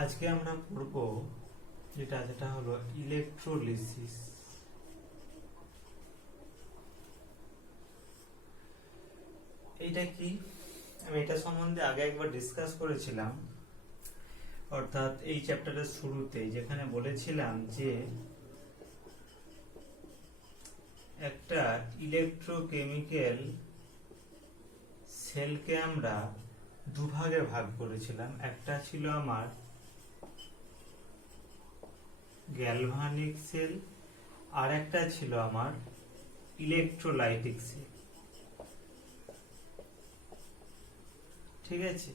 আজকে আমরা পড়ব যেটা হলো ইলেকট্রোলিসিস। এইটা কি, আমি এটা সম্বন্ধে আগে একবার ডিসকাস করেছিলাম, অর্থাৎ এই চ্যাপ্টারের শুরুতে, যেখানে বলেছিলাম যে একটা ইলেকট্রোকেমিক্যাল সেলকে আমরা দুভাগে ভাগ করেছিলাম। একটা ছিল আমার গ্যালভানিক সেল, আর একটা ছিল আমার ইলেকট্রোলাইটিক সেল। ঠিক আছে,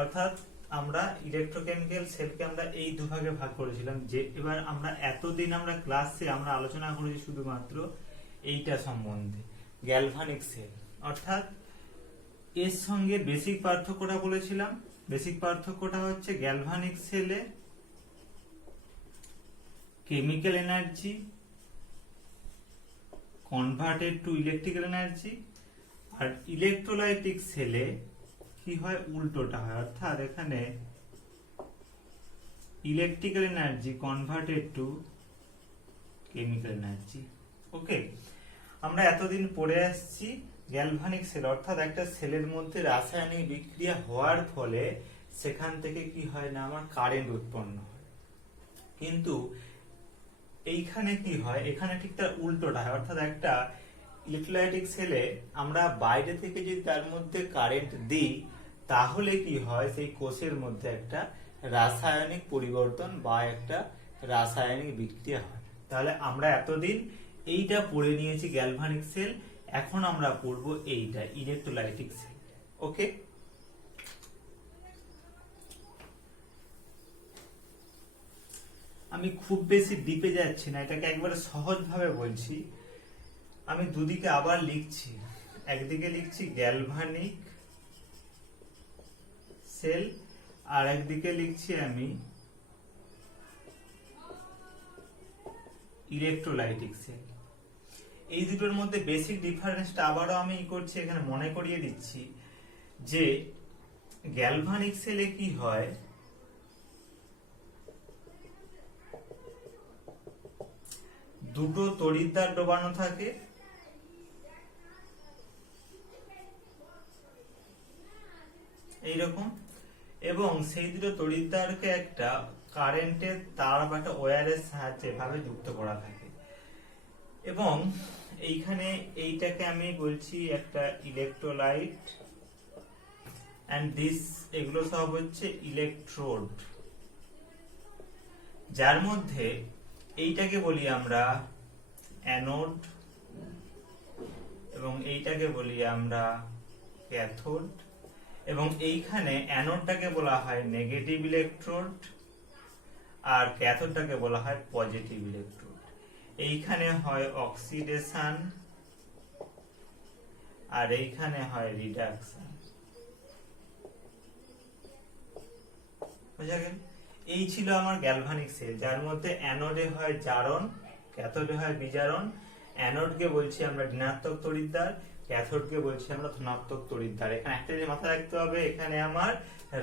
অর্থাৎ আমরা ইলেকট্রোকেমিক্যাল সেলকে আমরা এই দুভাগে ভাগ করেছিলাম। যে এবার আমরা এতদিন আমরা ক্লাসে আমরা আলোচনা করেছি শুধুমাত্র এইটা সম্বন্ধে, গ্যালভানিক সেল। অর্থাৎ এর সঙ্গে বেসিক পার্থক্যটা বলেছিলাম। বেসিক পার্থক্যটা হচ্ছে গ্যালভানিক সেলে chemical energy converted to electrical energy, আর ইলেকট্রোলাইটিক সেলে কি হয়, উল্টোটা হয়। অর্থাৎ এখানে electrical energy converted to chemical energy. Okay, আমরা এতদিন পড়ে আসছি গ্যালভানিক সেল, অর্থাৎ একটা সেলের মধ্যে রাসায়নিক বিক্রিয়া হওয়ার ফলে সেখান থেকে কি হয় না, আমার কারেন্ট উৎপন্ন হয়। কিন্তু এইখানে কি হয়, এখানে ঠিক তার উল্টোটা হয়। অর্থাৎ একটা ইলেকট্রোলাইটিক সেলে আমরা বাইরে থেকে যদি তার মধ্যে কারেন্ট দিই, তাহলে কি হয়, সেই কোষের মধ্যে একটা রাসায়নিক পরিবর্তন বা একটা রাসায়নিক বিক্রিয়া হয়। তাহলে আমরা এতদিন এইটা পড়ে নিয়েছি গ্যালভানিক সেল, এখন আমরা পড়বো এইটা ইলেকট্রোলাইটিক সেল। ওকে, আমি খুব বেশি ডিপে যাচ্ছি না, এটাকে একবারে সহজ ভাবে বলছি। আমি দুদিকে আবার লিখছি, একদিকে লিখছি গ্যালভানিক সেল, আর একদিকে লিখছি আমি ইলেকট্রোলাইটিক সেল। এই দুটোর মধ্যে বেসিক ডিফারেন্সটা আবারও আমি করছি, এখানে মনে করিয়ে দিচ্ছি যে গ্যালভানিক সেলে কি হয়, দুটো তড়িৎদ্বার ডোবানো থাকে, এইরকম, এবং সেই দুটো তড়িৎদ্বারকে একটা কারেন্টের তার বা একটা ওয়্যারের সাহায্যে ভাবে যুক্ত করা থাকে। এবং এইখানে এইটাকে আমি বলছি একটা ইলেকট্রোলাইট, এন্ড দিস, এগুলো সব হচ্ছে ইলেকট্রোড, যার মধ্যে এইটাকে বলি আমরা অ্যানোড এবং এইটাকে বলি আমরা ক্যাথোড, এবং এইখানে অ্যানোডটাকে বলা হয় নেগেটিভ ইলেকট্রোড আর ক্যাথোডটাকে বলা হয় পজিটিভ ইলেকট্রোড। এইখানে হয় অক্সিডেশন আর এইখানে হয় রিডাকশন। বুঝা গেল? এই ছিল আমার গ্যালভানিক সেল, যার মধ্যে অ্যানোডে হয় জারণ, ক্যাথোডে হয় বিজারণ। অ্যানোডকে বলছি আমরা ঋণাত্মক তড়িৎদ্বার, ক্যাথোডকে বলছি আমরা ধনাত্মক তড়িৎদ্বার। এখানে একটা জিনিস মাথায় রাখতে হবে, এখানে আমার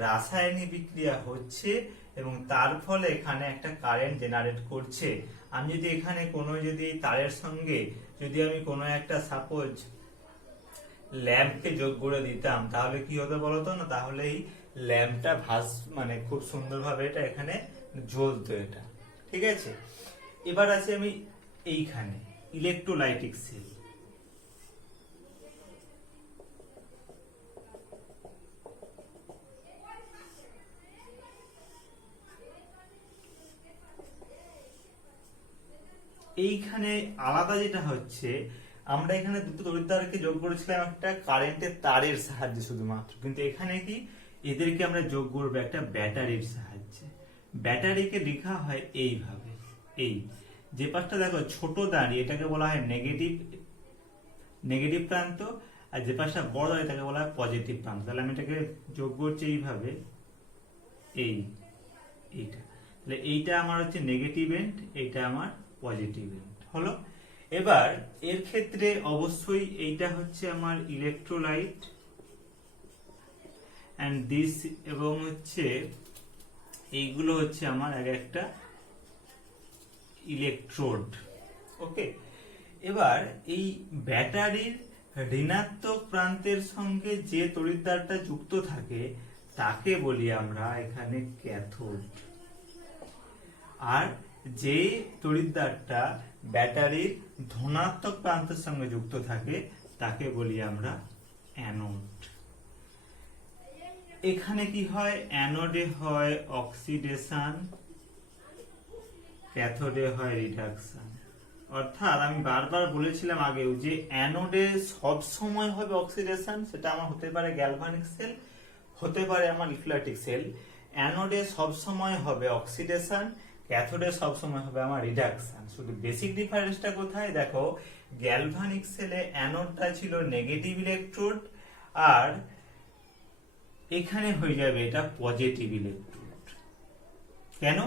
রাসায়নিক বিক্রিয়া হচ্ছে এবং তার ফলে এখানে একটা কারেন্ট জেনারেট করছে। আমি যদি এখানে কোনো যদি তারের সঙ্গে যদি আমি কোনো একটা সাপোজ ল্যাম্পকে যোগ করে দিতাম, তাহলে কি হতো বলতো না, তাহলে এই ল্যাম্পটা মানে খুব সুন্দরভাবে এটা এখানে জ্বলতো এটা। ঠিক আছে, এবার আছে আমি এইখানে ইলেকট্রোলাইটিক সেল। এইখানে আলাদা যেটা হচ্ছে, আমরা এখানে দুটো তড়িৎদ্বারকে যোগ করেছিলাম একটা কারেন্টের তারের সাহায্যে শুধুমাত্র, কিন্তু এখানে কি, এদেরকে আমরা যোগ করবো একটা ব্যাটারির সাহায্যে। ব্যাটারিকে লেখা হয় এইভাবে, এই যে পাশটা দেখো ছোট দাঁড়িয়ে, এটাকে বলা হয় নেগেটিভ প্রান্ত, আর যে পাশটা বড় দাঁড়িয়ে তাকে বলা হয় পজিটিভ প্রান্ত। তাহলে আমি এটাকে যোগ করছি এইভাবে, এইটা, তাহলে এইটা আমার হচ্ছে নেগেটিভ এন্ড, এইটা আমার পজিটিভ এন্ড হলো। এবার এর ক্ষেত্রে অবশ্যই এইটা হচ্ছে আমার ইলেকট্রোলাইট এন্ড দিস, এবং হচ্ছে এইগুলো হচ্ছে আমার এক একটা ইলেকট্রোড। ওকে, এবার এই ব্যাটারির ঋণাত্মক প্রান্তের সঙ্গে যে তড়িৎদ্বারটা যুক্ত থাকে তাকে বলি আমরা এখানে ক্যাথোড, আর যে তড়িৎদ্বারটা ব্যাটারির ধনাত্মক প্রান্তের সঙ্গে যুক্ত থাকে তাকে বলি আমরা অ্যানোড। এখানে কি হয়, অ্যানোডে হয় অক্সিডেশন, ক্যাথোডে হয় রিডাকশন। অর্থাৎ আমি বারবার বলেছিলাম আগেও যে অ্যানোডে সব সময় হবে অক্সিডেশন, সেটা আমার হতে পারে গ্যালভানিক সেল, হতে পারে আমার ইলেকট্রোলাইটিক সেল। অ্যানোডে সব সময় হবে অক্সিডেশন, ক্যাথোডে সব সময় হবে আমার রিডাকশন। শুধু বেসিক ডিফারেন্সটা কোথায় দেখো, গ্যালভানিক সেলে অ্যানোডটা ছিল নেগেটিভ ইলেকট্রোড, আর এখানে হয়ে যাবে এটা পজিটিভ ইলেকট্রোড। কেন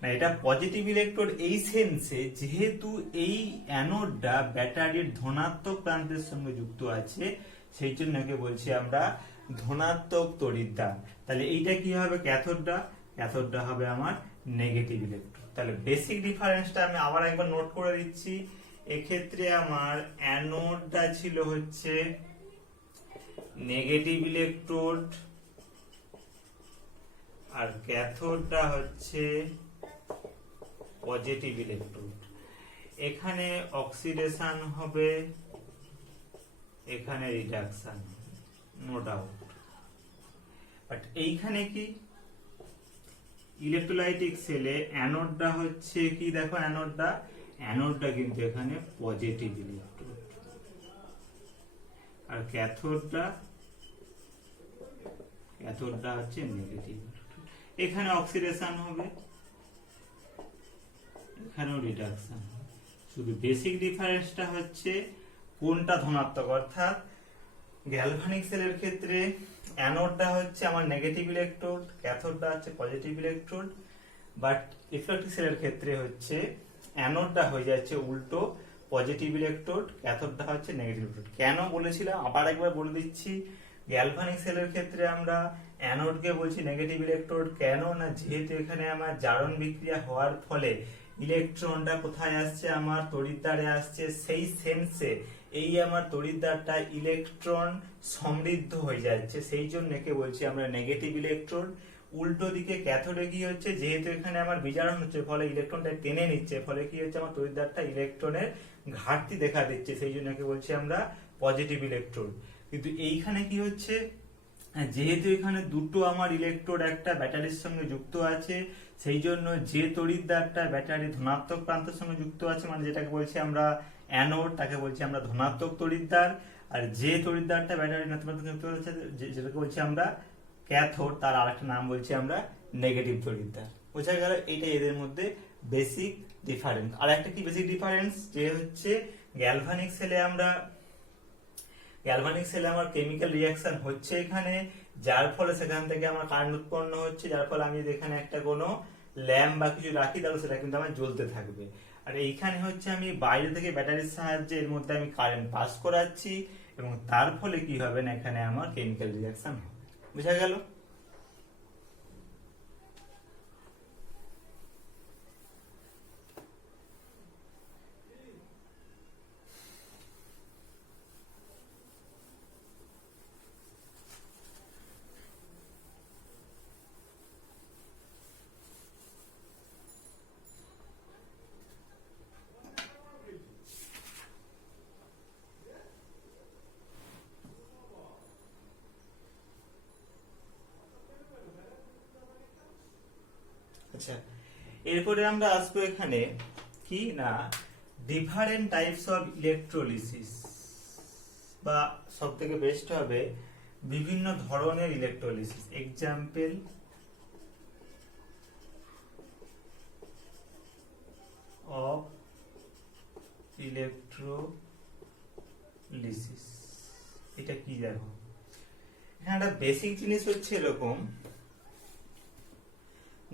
না, এটা পজিটিভ ইলেকট্রোড এই সেন্সে যেহেতু এই অ্যানোডটা ব্যাটারির ধনাত্মক প্রান্তের সঙ্গে যুক্ত আছে, সেই জন্য একে বলছি আমরা ধনাত্মক তড়িৎদ্বার। তাহলে এইটা কি হবে, ক্যাথোডটা, ক্যাথোডটা হবে আমার নেগেটিভ ইলেকট্রোড। তাহলে বেসিক ডিফারেন্সটা আমি আবার একবার নোট করে দিচ্ছি। এক্ষেত্রে আমার অ্যানোডটা ছিল হচ্ছে নেগেটিভ ইলেকট্রোড, আর ক্যাথোডটা হচ্ছে পজিটিভ ইলেকট্রোড। এখানে অক্সিডেশন হবে, এখানে রিডাকশন, নো ডাউট। বাট এইখানে কি ইলেকট্রোলাইটিক সেলে অ্যানোডটা হচ্ছে কি, দেখো অ্যানোডটা কিন্তু এখানে পজিটিভ ইলেকট্রোড, আর ক্যাথোডটা হচ্ছে নেগেটিভ। এখানে অক্সিডেশন হবে, এখানেও রিডাকশন। শুধু বেসিক ডিফারেন্সটা হচ্ছে কোনটা ধনাত্মক, অর্থাৎ গ্যালভানিক সেলের ক্ষেত্রে অ্যানোডটা হচ্ছে আমার নেগেটিভ ইলেকট্রোড, ক্যাথোডটা হচ্ছে পজিটিভ ইলেকট্রোড। বাট ইলেকট্রিক সেলের ক্ষেত্রে হচ্ছে অ্যানোডটা হয়ে যাচ্ছে উল্টো পজিটিভ ইলেকট্রোড, ক্যাথোডটা হচ্ছে নেগেটিভ ইলেকট্রোড। কেন বলেছিলাম আবার একবার বলে দিচ্ছি, গ্যালভানিক সেলের ক্ষেত্রে আমরা অ্যানোডকে বলছি নেগেটিভ ইলেকট্রোড। কেন না, যেহেতু এখানে আমার জারণ বিক্রিয়া হওয়ার ফলে ইলেকট্রনটা কোথায় আসছে, আমার তড়িৎদ্বারে আসছে, সেই সেন্সে এই আমার তড়িৎদ্বারটা ইলেকট্রন সমৃদ্ধ হয়ে যাচ্ছে, সেই জন্য একে বলছি আমরা নেগেটিভ ইলেকট্রোড। উল্টো দিকে ক্যাথোডে কি হচ্ছে, যেহেতু এখানে আমার বিজারণ হচ্ছে ফলে ইলেকট্রনটা টেনে নিচ্ছে, ফলে কি হচ্ছে আমার তড়িৎদ্বারটা ইলেকট্রনের ঘাটতি দেখা দিচ্ছে, সেই জন্য একে বলছি আমরা পজিটিভ ইলেকট্রোড। কিন্তু এইখানে কি হচ্ছে, যেহেতু এখানে দুটো আমার ইলেকট্রোড একটা ব্যাটারির সঙ্গে যুক্ত আছে, সেই জন্য যে তড়িৎদ্বারটা ব্যাটারি ধনাত্মক প্রান্তের সঙ্গে যুক্ত আছে, মানে যেটাকে বলছি আমরা অ্যানোড, তাকে বলছি আমরা ধনাত্মক তড়িৎদ্বার। আর যে তড়িৎদ্বারটা ব্যাটারি ঋণাত্মক প্রান্তের সঙ্গে যুক্ত আছে, যেটাকে বলছি আমরা ক্যাথোড, তার আরেকটা নাম বলছি আমরা নেগেটিভ তড়িৎদ্বার। বোঝা গেল, এইটা এদের মধ্যে বেসিক ডিফারেন্স। আর একটা কি বেসিক ডিফারেন্স, যে হচ্ছে গ্যালভানিক সেলে আমার কেমিক্যাল রিঅ্যাকশন হচ্ছে এখানে, যার ফলে সেখান থেকে আমার কারেন্ট উৎপন্ন হচ্ছে, যার ফলে আমি যদি এখানে একটা কোনো ল্যাম্প বা কিছু রাখি তাহলে সেটা কিন্তু আমার জ্বলতে থাকবে। আর এইখানে হচ্ছে আমি বাইরে থেকে ব্যাটারির সাহায্যে এর মধ্যে আমি কারেন্ট পাস করাচ্ছি, এবং তার ফলে কি হবে না, এখানে আমার কেমিক্যাল রিঅ্যাকশন হবে। বুঝা গেল? আচ্ছা, এরপরে আমরা আসবো এখানে কি না, ডিফারেন্ট টাইপস অফ ইলেকট্রোলিসিস, বা সব থেকে বেস্ট হবে বিভিন্ন ধরনের ইলেকট্রোলিসিস। এক্সাম্পল অফ ইলেকট্রোলিসিস, এটা কি দেখো, এখানে একটা বেসিক জিনিস হচ্ছে এরকম,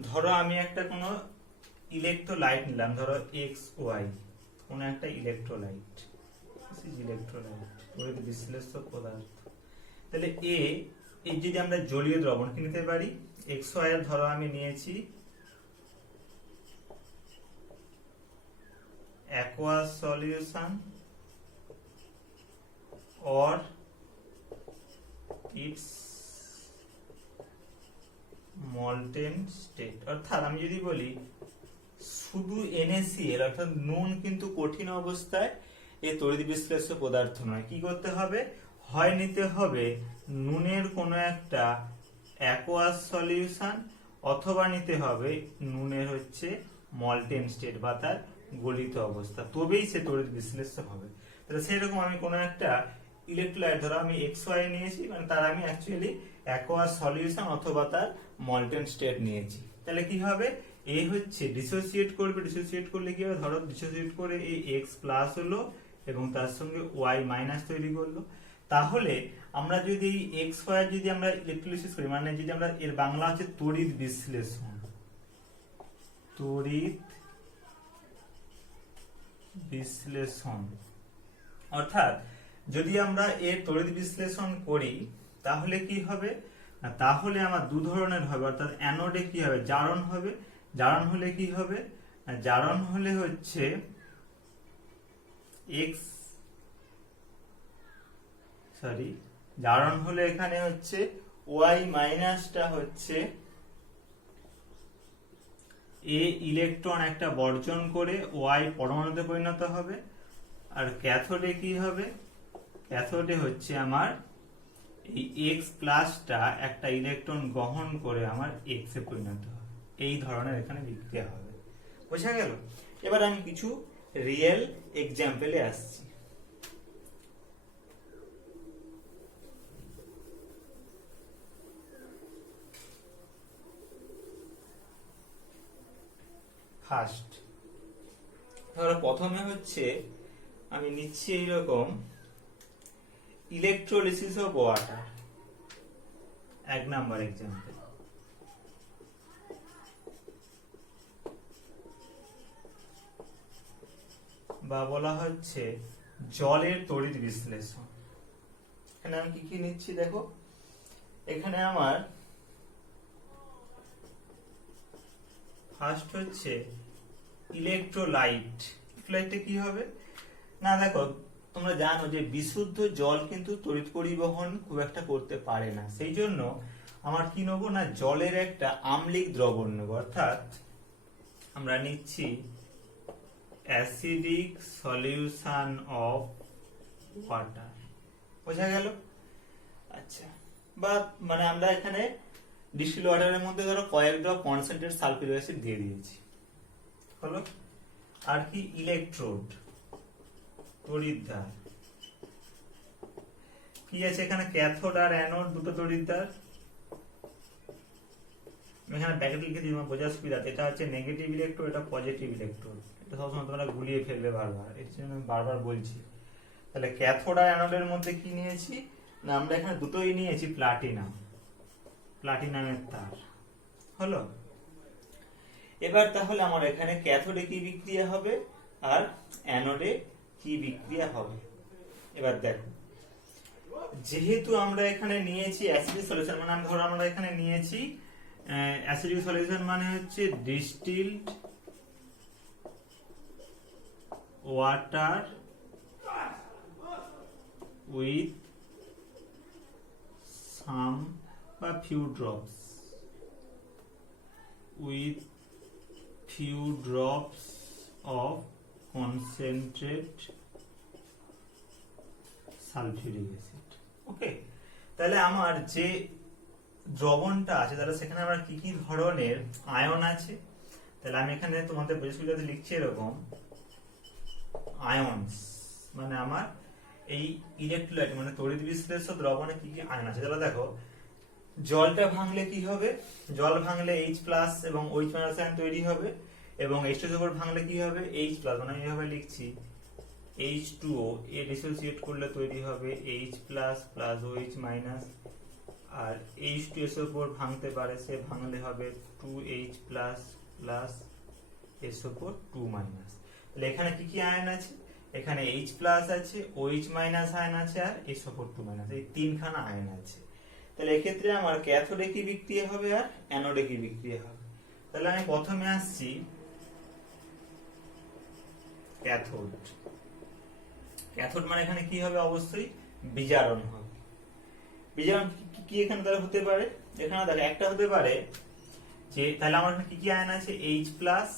ধরো আমি একটা কোনো ইলেকট্রোলাইট নিলাম, ধরো XY, কোন একটা ইলেকট্রোলাইট, বিশ্লেষ্য পদার্থ। তাহলে এই যদি আমরা জলীয় দ্রবণ কি নিতে পারি, XY এর ধরো আমি নিয়েছি aqueous solution or its molten state। অর্থাৎ আমি যদি বলি শুধু NaCl অর্থাৎ নুন কিন্তু কঠিন অবস্থায় এই তড়িৎ বিশ্লেষ্য পদার্থ নয়। কি করতে হবে? হয় নিতে হবে নুনের কোনো একটা অ্যাকোয়াস সলিউশন, অথবা নিতে হবে নুনের হচ্ছে মল্টেন স্টেট বা তার গলিত অবস্থা, তবেই সে তড়িৎ বিশ্লেষ্য হবে। তাহলে সেরকম আমি কোনো একটা ইলেকট্রোলাইট, ধরো আমি XY নিয়েছি, মানে তার আমি অ্যাকচুয়ালি অ্যাকোয়াস সলিউশন অথবা তার মল্টেন স্টেট নিয়েছি। তাহলে কি হবে? এ হচ্ছে ডিসোসিয়েট করবে, ডিসোসিয়েট করলে কি হবে? ধরো ডিসোসিয়েট করে এই X প্লাস হলো এবং তার সঙ্গে Y মাইনাস তৈরি করলো। তাহলে আমরা যদি এই XY যদি আমরা ইলেকট্রোলাইসিস করি, মানে যদি আমরা এর বাংলা হচ্ছে তড়িৎ বিশ্লেষণ, তড়িৎ বিশ্লেষণ, অর্থাৎ যদি আমরা এর তড়িৎ বিশ্লেষণ করি তাহলে কি হবে না, তাহলে আমার দু ধরনের হবে। অর্থাৎ অ্যানোডে কি হবে? জারণ হবে। জারণ হলে কি হবে? জারণ হলে হচ্ছে জারণ হলে এখানে হচ্ছে Y মাইনাসটা হচ্ছে এ ইলেকট্রন একটা বর্জন করে Y পরমাণুতে পরিণত হবে। আর ক্যাথোডে কি হবে? ক্যাথোডে হচ্ছে আমার এই X প্লাসটা একটা ইলেকট্রন গ্রহণ করে আমার X এ পরিণত হবে। এই ধরনের এখানে বিক্রিয়া হবে। বোঝা গেল? এবার আমি কিছু রিয়েল এক্সাম্পলে আসছি। ফার্স্ট ধরো প্রথমে হচ্ছে আমি নিচ্ছি এইরকম ইলেকট্রোলিসিস অফ ওয়াটার, 1 নাম্বার এক্সাম্পল। বা বলা হচ্ছে জলের তড়িৎ বিশ্লেষণ। এখানে আমি কি কি নিচ্ছি দেখো, এখানে আমার ফার্স্ট হচ্ছে ইলেকট্রোলাইট। ইলেকট্রোলাইটে কি হবে না, দেখো তোমরা জানো যে বিশুদ্ধ জল কিন্তু তড়িৎ পরিবহন খুব একটা করতে পারে না, সেই জন্য আমার কি নেবো না, জলের একটা আম্লিক দ্রবণ নেবো। অর্থাৎ আমরা নিচ্ছি অ্যাসিডিক সলিউশন অফ ওয়াটার। বোঝা গেল? আচ্ছা, বা মানে আমরা এখানে ডিস্টিল ওয়াটারের মধ্যে ধরো কয়েক ড্রপ কনসেন্ট্রেট সালফিউরিক অ্যাসিড দিয়ে দিয়েছি, হলো। আর কি ইলেকট্রোড, তড়িৎদ্বার। কি আছে এখানে? ক্যাথোড আর অ্যানোড দুটো তড়িৎদ্বার। এখানে ব্যাকেট লিখে দিই বোঝার সুবিধা। এটা হচ্ছে নেগেটিভ ইলেকট্রোড, এটা পজিটিভ ইলেকট্রোড। এটা সবসময় তোমরা গুলিয়ে ফেলবে বারবার, এর জন্য আমি বারবার বলছি। তাহলে ক্যাথোড আর অ্যানোডের মধ্যে কি নিয়েছি না, আমরা এখানে দুটোই নিয়েছি প্লাটিনাম, প্লাটিনামের তার, হলো। এবার তাহলে আমার এখানে ক্যাথোডে কি বিক্রিয়া হবে আর অ্যানোডে কি বিক্রিয়া হবে। এবার দেখো, যেহেতু আমরা এখানে নিয়েছি অ্যাসিডিক সলিউশন, মানে ধরো আমরা এখানে নিয়েছি অ্যাসিডিক সলিউশন মানে হচ্ছে ডিস্টিলড ওয়াটার উইথ সাম বা few drops of concentrate sulfuric acid। ওকে, তাহলে আমার যে দ্রবণটা আছে তাহলে সেখানে আমার কি কি ধরনের আয়ন আছে, তাহলে আমি এখানে তোমাদের বুঝতে লিখছি এরকম আয়নস, মানে আমার এই ইলেকট্রোলাইট মানে তড়িৎ বিশ্লেষ্য দ্রবণে কি কি আয়ন আছে। তাহলে দেখো, জলটা ভাঙলে কি হবে, জল ভাঙলে H+ এবং OH- আয়ন তৈরি হবে, এবং H2 ভাঙলে কি হবে H+, মানে আমি এইভাবে লিখছি H2O, এ ডিসোসিয়েট করলে তৈরি হবে H+ + OH-, আর H2SO4 ভাঙতে পারে, সে ভাঙলে হবে 2H+ + SO4 2-। তাহলে এখানে কি কি আয়ন আছে, এখানে H+ আছে, OH- আয়ন আছে আর SO4 2-, এই তিনখানা আয়ন আছে। তাহলে এক্ষেত্রে আমার ক্যাথোডে কি বিক্রিয়া হবে আর অ্যানোডে কি বিক্রিয়া হবে। তাহলে আমি প্রথমে আসছি ক্যাথোড। ক্যাথোড মানে এখানে কি হবে, অবশ্যই বিজারণ হবে। বিজারণ কি এখানে তাহলে হতে পারে, এখানে দেখো একটা হতে পারে যে তাহলে আমার এখানে কি কি আয়ন আছে, H প্লাস,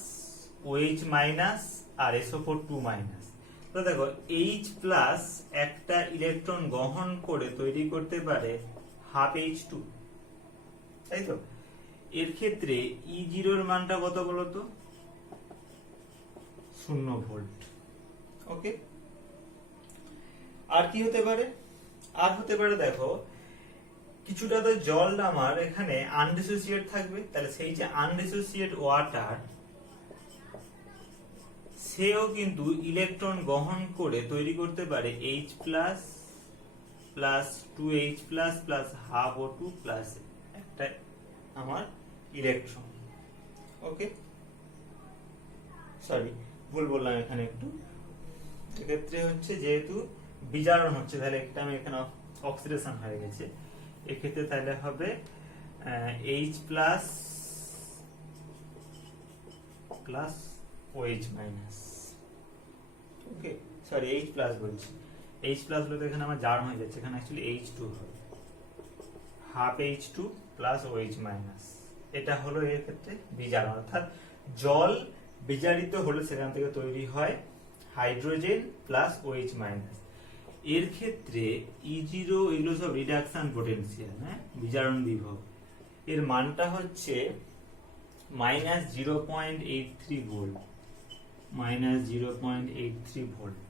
OH মাইনাস আর SO4 2 মাইনাস। তো দেখো H প্লাস একটা ইলেকট্রন গ্রহণ করে তৈরি করতে পারে হাফ H2, তাই তো। এর ক্ষেত্রে E0 এর মানটা কত বলতো, 0 ভোল্ট। ওকে, আর কি হতে পারে, আর হতে পারে দেখো কিছুটা তো জল আমার এখানে আনডিসোসিয়েট থাকবে, তাহলে সেই যে আনডিসোসিয়েট ওয়াটার সেও কিন্তু ইলেকট্রন গ্রহণ করে তৈরি করতে পারে H plus plus 2H plus plus half O2 plus একটা আমার ইলেকট্রন। ওকে, সরি ভুল বললাম এখানে একটু, এক্ষেত্রে হচ্ছে যেহেতু বিজারণ হচ্ছে তাহলে একটা আমি এখানে অক্সিডেশন হয়ে গেছে, এক্ষেত্রে তাহলে হবে H plus plus OH minus. Okay, sorry H plus বলছি, H প্লাস হলে তো এখানে আমার জারণ হয়ে যাচ্ছে, এখানে অ্যাকচুয়ালি H2 হবে, half H2 plus OH minus. এটা হলো এর ক্ষেত্রে বিজারণ, অর্থাৎ জল বিজারিত হলে সেখান থেকে তৈরি হয় হাইড্রোজেন প্লাস OH মাইনাস। এর ক্ষেত্রে E0 এগুলো সব রিডাকশন পোটেনশিয়াল, হ্যাঁ, বিজারণ বিভব, এর মানটা হচ্ছে -0.83 ভোল্ট, -0.83 ভোল্ট।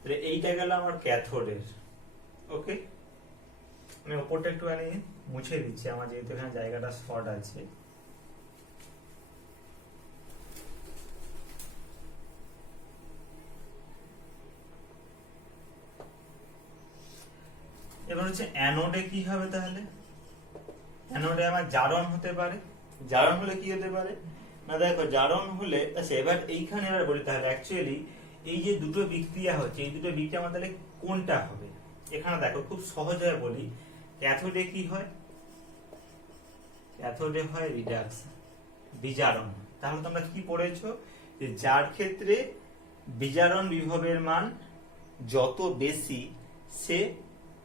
তাহলে এইটা গেল আমার ক্যাথোডের। ওকে, আমি ওপরটা একটুখানি মুছে দিচ্ছি, আমার যেহেতু এখানে জায়গাটা শর্ট আছে। এবার হচ্ছে অ্যানোডে কি হবে, তাহলে অ্যানোডে আমার জারণ হতে পারে। জারণ হলে কি হতে পারে না, দেখো জারণ হলে আচ্ছা এবার এইখানে এবার বলি তাহলে অ্যাকচুয়ালি এই যে দুটো বিক্রিয়া হচ্ছে এই দুটো বিক্রিয়া আমার তাহলে কোনটা হবে। এখানে দেখো খুব সহজভাবে বলি, ক্যাথোডে কি হয়, ক্যাথোডে হয় রিডাকশন, বিজারণ। তাহলে তোমরা কি পড়েছো যে যার ক্ষেত্রে বিজারণ বিভবের মান যত বেশি সে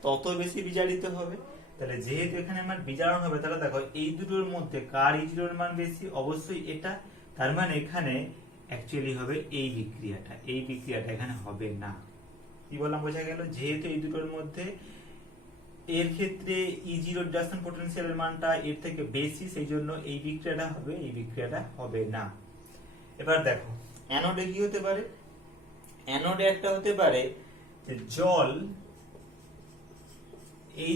তত বেশি বিজারিত হবে। তাহলে যেহেতু এখানে আমার বিজারণ হবে, তাহলে দেখো এই দুটোর মধ্যে কার E0 এর মান বেশি, অবশ্যই এটা। তার মানে এখানে অ্যাকচুয়ালি হবে এই বিক্রিয়াটা, এই বিক্রিয়াটা এখানে হবে না। কি বললাম, বোঝা গেল, যেহেতু এই দুটোর মধ্যে এর ক্ষেত্রে E0 রিডাকশন পটেনশিয়ালের মানটা এর থেকে বেশি, সেই জন্য এই বিক্রিয়াটা হবে, এই বিক্রিয়াটা হবে না। এবার দেখো অ্যানোডে কি হতে পারে, অ্যানোডে একটা হতে পারে যে জল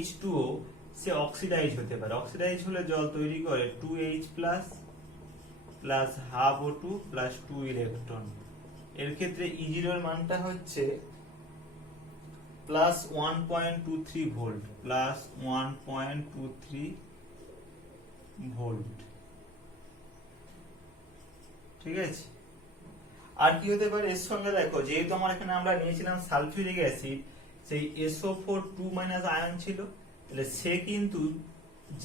H2O সে অক্সিডাইজ হতে পারে, অক্সিডাইজ হলে জল তৈরি করে 2H plus plus half O2 plus 2 electron. এর ক্ষেত্রে E0 এর মানটা হচ্ছে প্লাস 1.23 ভোল্ট, প্লাস 1.23 ভোল্ট। ঠিক আছে, আর কি হতে পারে এর সঙ্গে দেখো, যেহেতু আমার এখানে আমরা নিয়েছিলাম সালফিউরিক অ্যাসিড, সেই SO4 2 মাইনাস আয়ন ছিল, তাহলে সে কিন্তু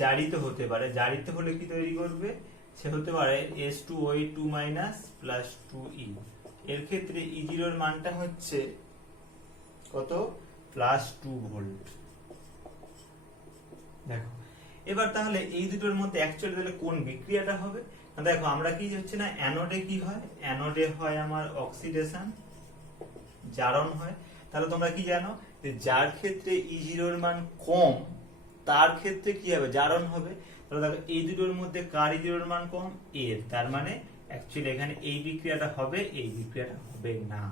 জারিত হতে পারে। জারিত হলে কি তৈরি করবে, সে হতে পারে H2O2 মাইনাস প্লাস 2E। এর ক্ষেত্রে E0 এর মানটা হচ্ছে কত, প্লাস 2 ভোল্ট। দেখো এবার তাহলে এই দুটোর মধ্যে অ্যাকচুয়ালি তাহলে কোন বিক্রিয়াটা হবে, দেখো আমরা কি হচ্ছে না, অ্যানোডে কি হয়, অ্যানোডে হয় আমার অক্সিডেশন, জারণ হয়। তাহলে তোমরা কি জানো যে যার ক্ষেত্রে E0 এর মান কম তার ক্ষেত্রে কি হবে, জারণ হবে। তাহলে দেখো এই দুটোর মধ্যে কার E0 এর মান কম, এর, তার মানে অ্যাকচুয়ালি এখানে এই বিক্রিয়াটা হবে, এই বিক্রিয়াটা হবে না।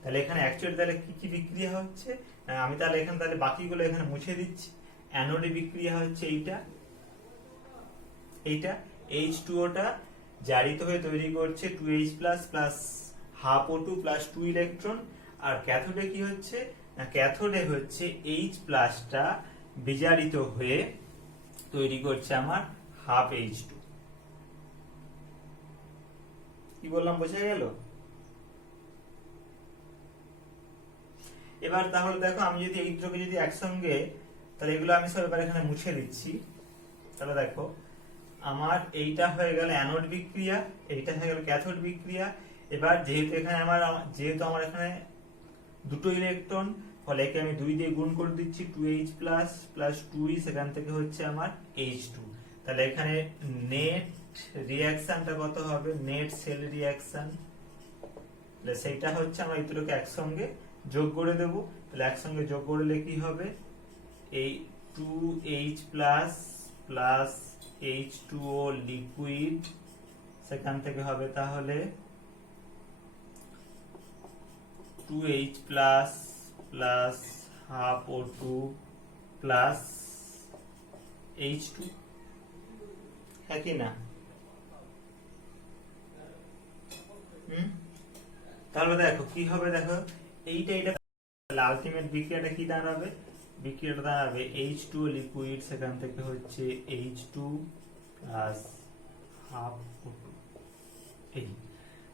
তাহলে এখানে অ্যাকচুয়ালি তাহলে কি কি বিক্রিয়া হচ্ছে, আমি তাহলে এখানে তাহলে বাকিগুলো এখানে মুছে দিচ্ছি। অ্যানোডে বিক্রিয়া হচ্ছে এইটা, এইটা H2O টা জারিত হয়ে তৈরি করছে 2H plus plus half O2 plus 2 electron. আর ক্যাথোডে কি হচ্ছে, ক্যাথোডে হচ্ছে H প্লাসটা বিজারিত হয়ে তৈরি করছে আমার হাফ H2। কি বললাম, বোঝা গেল। এবার তাহলে দেখো আমি যদি এই দুটোকে যদি একসঙ্গে, তাহলে এগুলো আমি সব এবার এখানে মুছে দিচ্ছি। তাহলে দেখো আমার এইটা হয়ে গেল অ্যানোড বিক্রিয়া, এইটা হয়ে গেল ক্যাথোড বিক্রিয়া, এবার যেহেতু আমার এখানে দুটো ইলেকট্রন, ফলে একে আমি 2 দিয়ে গুণ করে দিচ্ছি, 2H প্লাস 2E, সেখান থেকে হচ্ছে আমার H2। তাহলে এখানে নেট রিঅ্যাকশনটা কত হবে, নেট সেল রিঅ্যাকশন, তাহলে সেইটা হচ্ছে আমরা এই দুটোকে একসঙ্গে যোগ করে দেব। তাহলে একসঙ্গে যোগ করলে কি হবে, এই 2H প্লাস H2O লিকুইড, সেখান থেকে হবে তাহলে 2H plus half O2 plus H2, হ্যাঁ কি না? তাহলে দেখো কি হবে, দেখো এইটা আলটিমেট বিক্রিয়াটা কি দাঁড়াবে, বিক্রিয়াটা দাঁড়াবে H2O লিকুইড, সেখান থেকে হচ্ছে H2 প্লাস হাফ O2। এই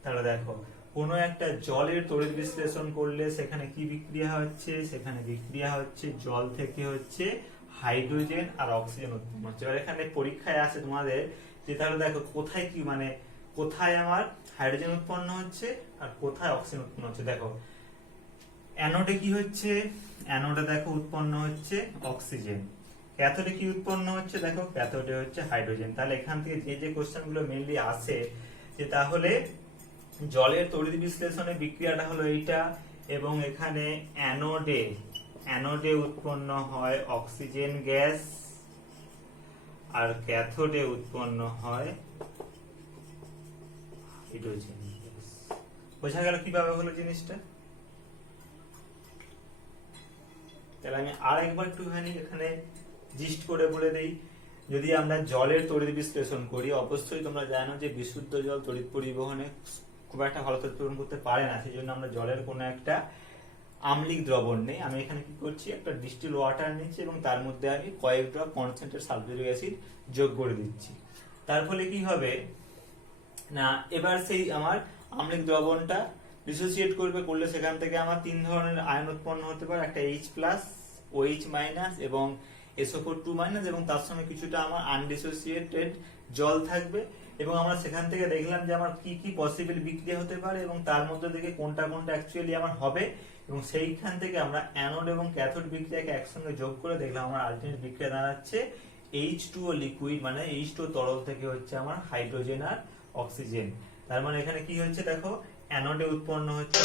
তাহলে দেখো কোনো একটা জলের তড়িৎ বিশ্লেষণ করলে সেখানে কি বিক্রিয়া হচ্ছে, সেখানে বিক্রিয়া হচ্ছে জল থেকে হচ্ছে হাইড্রোজেন আর অক্সিজেন উৎপন্ন হচ্ছে। এবার এখানে পরীক্ষায় আসে তোমাদের যে তাহলে দেখো কোথায় কি মানে কোথায় আমার হাইড্রোজেন উৎপন্ন হচ্ছে আর কোথায় অক্সিজেন উৎপন্ন হচ্ছে। দেখো অ্যানোডে কি হচ্ছে, অ্যানোডে দেখো উৎপন্ন হচ্ছে অক্সিজেন, ক্যাথোডে কি উৎপন্ন হচ্ছে, দেখো ক্যাথোডে হচ্ছে হাইড্রোজেন। তাহলে এখান থেকে যে কোশ্চেন গুলো মেইনলি আসে যে তাহলে জলের তড়িৎ বিশ্লেষণে বিক্রিয়াটা হলো এইটা, এবং এখানে অ্যানোডে উৎপন্ন হয় অক্সিজেন গ্যাস আর ক্যাথোডে উৎপন্ন হয় হাইড্রোজেন গ্যাস। বোঝা গেল কিভাবে হলো জিনিসটা? তাহলে আমি আরেকবার একটুখানি এখানে জিস্ট করে বলে দেই, যদি আমরা জলের তড়িৎ বিশ্লেষণ করি, অবশ্যই তোমরা জানো যে বিশুদ্ধ জল তড়িৎ পরিবহনে খুব একটা ভালো তড়িৎ পরিবহন করতে পারে না, সেই জন্য আমরা জলের কোনো একটা আম্লিক দ্রবণ নেই। আমি এখানে কি করছি, একটা ডিস্টিল ওয়াটার নিচ্ছি এবং তার মধ্যে আমি কয়েক ড্রপ কনসেন্ট্রেট সালফিউরিক অ্যাসিড যোগ করে দিচ্ছি। তার ফলে কি হবে না, এবার সেই আমার আম্লিক দ্রবণটা ডিসোসিয়েট করলে সেখান থেকে আমার 3 ধরনের আয়ন উৎপন্ন হতে পারে, একটা H প্লাস, OH মাইনাস এবং SO4 মাইনাস, এবং তার সঙ্গে কিছুটা আমার আনডিসোসিয়েটেড জল থাকবে। এবং আমরা সেখান থেকে দেখলাম যে আমার কি কি পসিবল বিক্রিয়া হতে পারে এবং তার মধ্যে থেকে কোনটা অ্যাকচুয়ালি আমার হবে, এবং সেইখান থেকে আমরা অ্যানোড এবং ক্যাথোড বিক্রিয়াকে একসঙ্গে যোগ করে দেখলাম আমার আলটিমেট বিক্রিয়া দাঁড়াচ্ছে H2O লিকুইড, মানে H2O তরল থেকে হচ্ছে আমার হাইড্রোজেন আর অক্সিজেন। তার মানে এখানে কি হচ্ছে, দেখো অ্যানোডে উৎপন্ন হচ্ছে